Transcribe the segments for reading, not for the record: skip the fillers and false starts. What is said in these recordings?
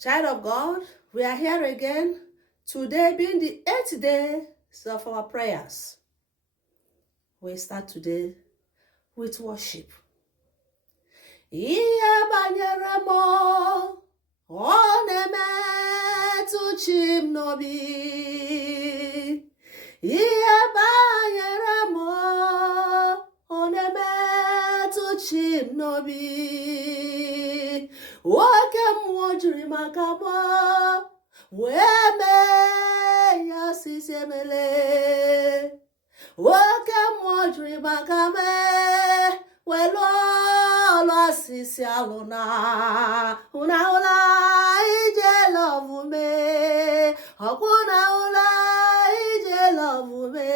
Child of God, we are here again, today being the 8th day of our prayers. We start today with worship. Ihe banyere m, ọ na-emetụ chi m n'obi. Ihe banyere m, ọ na-emetụ chi m n'obi. Nwoke mmụọ jiri maka m wee mee ya osisi emele. Nwoke mmụọ jiri maka m wee lụọ ọlụ osisi alụna. Una ụla ije lọvụ me, ọkwụna ụla ije lọvụ me,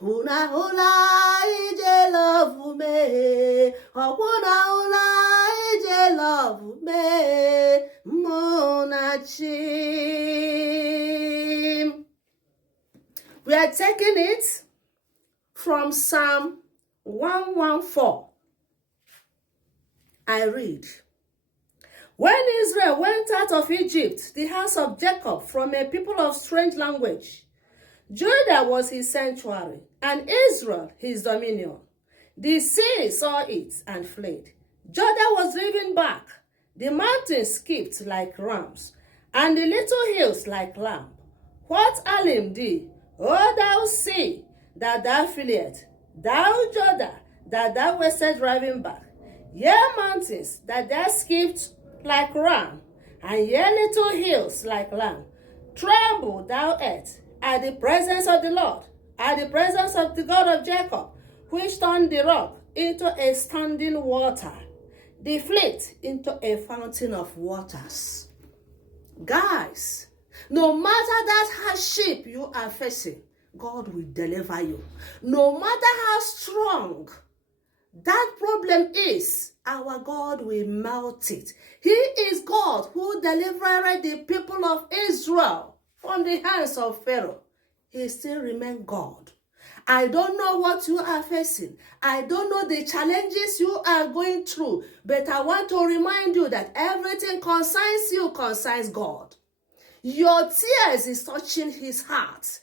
una ụla ije lọvụ me, ọkwụna ụla ije lọvụ me, Munachi. We are taking it from Psalm 114. I read. When Israel went out of Egypt, the house of Jacob, from a people of strange language, Judah was his sanctuary, and Israel his dominion. The sea saw it and fled. Jordan was driven back. The mountains skipped like rams, and the little hills like lamb. What ailed thee, O thou sea, that thou fleest, thou Jordan, that thou wast driving back? Ye mountains, that thou skipped like ram, and ye little hills like lamb. Tremble, thou earth, at the presence of the Lord, at the presence of the God of Jacob, which turned the rock into a standing water, the flint into a fountain of waters. Guys, no matter that hardship you are facing, God will deliver you. No matter how strong that problem is, our God will melt it. He is God who delivered the people of Israel from the hands of Pharaoh. He still remains God. I don't know what you are facing. I don't know the challenges you are going through. But I want to remind you that everything concerns you concerns God. Your tears is touching his heart.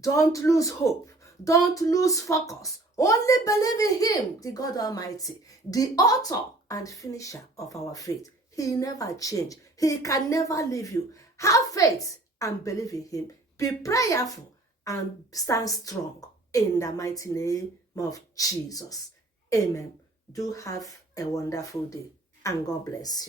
Don't lose hope. Don't lose focus. Only believe in him, the God Almighty, the author and finisher of our faith. He never changed. He can never leave you. Have faith and believe in him. Be prayerful and stand strong in the mighty name of Jesus. Amen. Do have a wonderful day and God bless you.